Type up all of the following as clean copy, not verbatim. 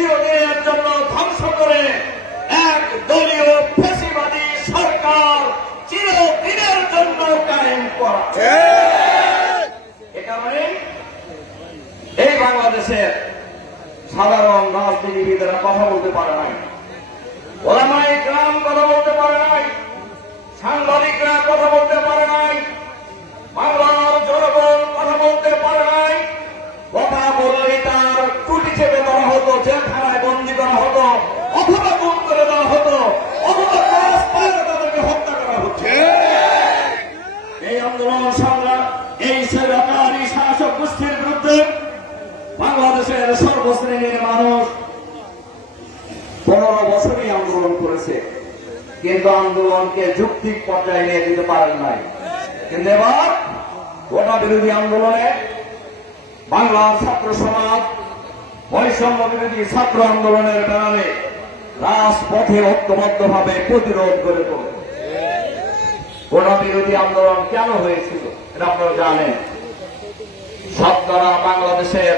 চিরদিনের জন্য ধ্বংস করে এক দলীয় ফ্যাসিবাদী সরকার চিরদিনের জন্য কায়েম করা। এ কারণে এই বাংলাদেশের সাধারণ রাজনীতিবিদেরা কথা বলতে পারে নাই, ওলামায়ে কেরাম কথা বলতে পারে নাই, সাংবাদিকরা কথা বলতে পারে নাই, বাংলার জনগণ কথা বলতে পারে নাই। কথা বললেই তার টুটি চেপে দেওয়া হতো, জেলখানায় বন্দী করা হতো, অথবা গুম করে দেওয়া হতো, অথবা তাদেরকে হত্যা করা হচ্ছে। এই আন্দোলন সংগ্রাম এই স্বৈরাচারী শাসক গোষ্ঠীর বিরুদ্ধে বাংলাদেশের সর্বশ্রেণীর মানুষ 15 বছরই আন্দোলন করেছে, কিন্তু আন্দোলনকে যৌক্তিক পর্যায়ে নিয়ে যেতে পারেন নাই। কিন্তু এবার গোটা বিরোধী আন্দোলনে বাংলার ছাত্র সমাজ বৈষম্য বিরোধী ছাত্র আন্দোলনের ব্যানারে রাজপথে ঐক্যবদ্ধভাবে প্রতিরোধ করে তোলে। গোটা বিরোধী আন্দোলন কেন হয়েছিল এটা আপনারা জানেন। শতকরা বাংলাদেশের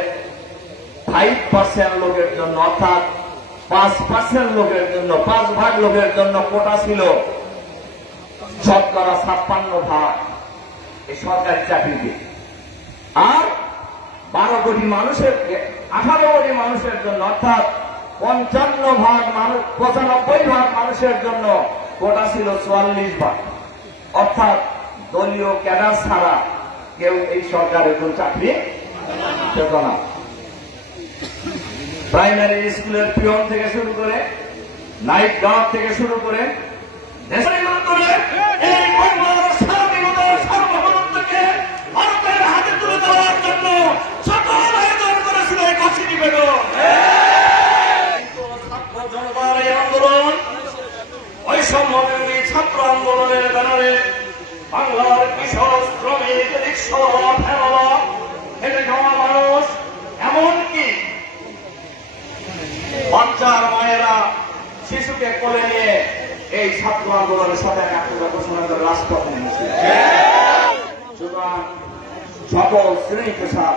5% লোকের জন্য, অর্থাৎ 5% লোকের জন্য, 5 ভাগ লোকের জন্য কোটা ছিল শতকরা 56 ভাগ এই সরকারি চাকরিতে, আর 12 কোটি মানুষের 18 কোটি মানুষের জন্য, অর্থাৎ 95 ভাগ মানুষ, 95 ভাগ মানুষের জন্য কোটা ছিল 44 ভাগ। অর্থাৎ দলীয় ক্যাডার ছাড়া কেউ এই সরকারের কোন চাকরি পেত না। প্রাইমারি স্কুলের পিয়ন থেকে শুরু করে, নাইট গার্ড থেকে শুরু করে, দেশের মাধ্যমে এই বাংলার স্বাধীনতার সার্বভৌমত্বকে ভারতের হাতে তুলে দেওয়ার জন্য সকল আয়োজন করেছিল এই কাশিনী বেগম। কিন্তু ছাত্র জনতার এই আন্দোলন, বৈষম্য বিরোধী ছাত্র আন্দোলনের ব্যানারে বাংলার কৃষক, শ্রমিক, রিক্সাওয়ালা, ভ্যানওয়ালা, খেটে খাওয়া মানুষ, এমনকি বাচ্চার মায়েরা শিশুকে কোলে নিয়ে এই ছাত্র আন্দোলনের সাথে একাত্মতা ঘোষণা করে রাজপথে নেমেছে। সুতরাং সকল শ্রেণী পেশা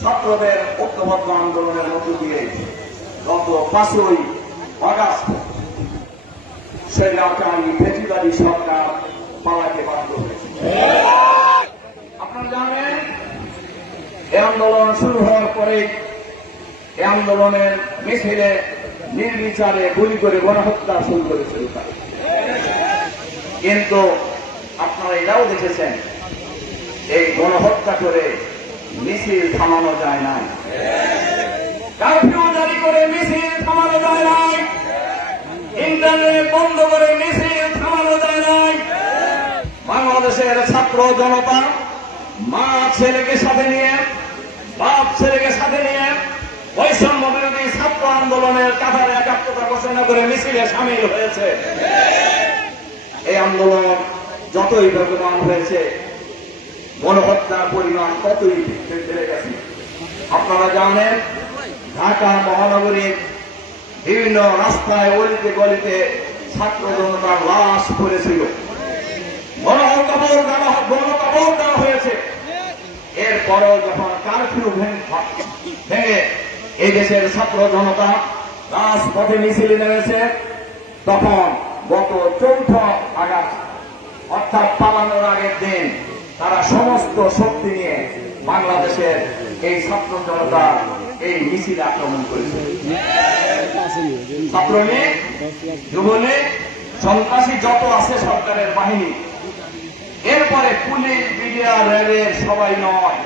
ছাত্রদের ঐক্যবদ্ধ আন্দোলনের মধ্য দিয়ে গত 5ই আগস্ট স্বৈরাচারী ফ্যাসিবাদী সরকার পালাতে বাধ্য হয়েছে। আপনারা জানেন, এই আন্দোলন শুরু হওয়ার পরে এই আন্দোলনের মিছিলে নির্বিচারে গুলি করে গণহত্যা শুরু করেছিল। কিন্তু আপনারা এটাও দেখেছেন, এই গণহত্যা করে মিছিল থামানো যায় নাই, কারফিউ জারি করে মিছিল থামানো যায় নাই, ইন্টারনেট বন্ধ করে মিছিল থামানো যায় নাই। বাংলাদেশের ছাত্র জনতা মা ছেলেকে সাথে নিয়ে, বাপ ছেলেকে সাথে নিয়ে বৈষম্য বিরোধী ছাত্র আন্দোলনের কাতারে একাত্মতা ঘোষণা করে মিছিলে সামিল হয়েছে। এই আন্দোলন যতই বেগবান হয়েছে, গণহত্যার পরিমাণ ততই বেড়ে গেছে। আপনারা জানেন, ঢাকা মহানগরীর বিভিন্ন রাস্তায় অলিতে গলিতে ছাত্র জনতার লাশ পড়েছিল, গণকবর দেওয়া হয়েছে। এরপরও যখন কারফিউ ভেঙে এই দেশের ছাত্র জনতা রাজপথে মিছিলে নেমেছে, তখন গত 4 আগস্ট অর্থাৎ পালানোর আগের দিন তারা সমস্ত শক্তি নিয়ে বাংলাদেশের এই ছাত্র জনতা এই মিছিলে আক্রমণ করেছে। ছাত্রলীগ, যুবলীগ, সন্ত্রাসী যত আছে সরকারের বাহিনী, এরপরে পুলিশ, মিডিয়া, র্যাবের সবাই নয়,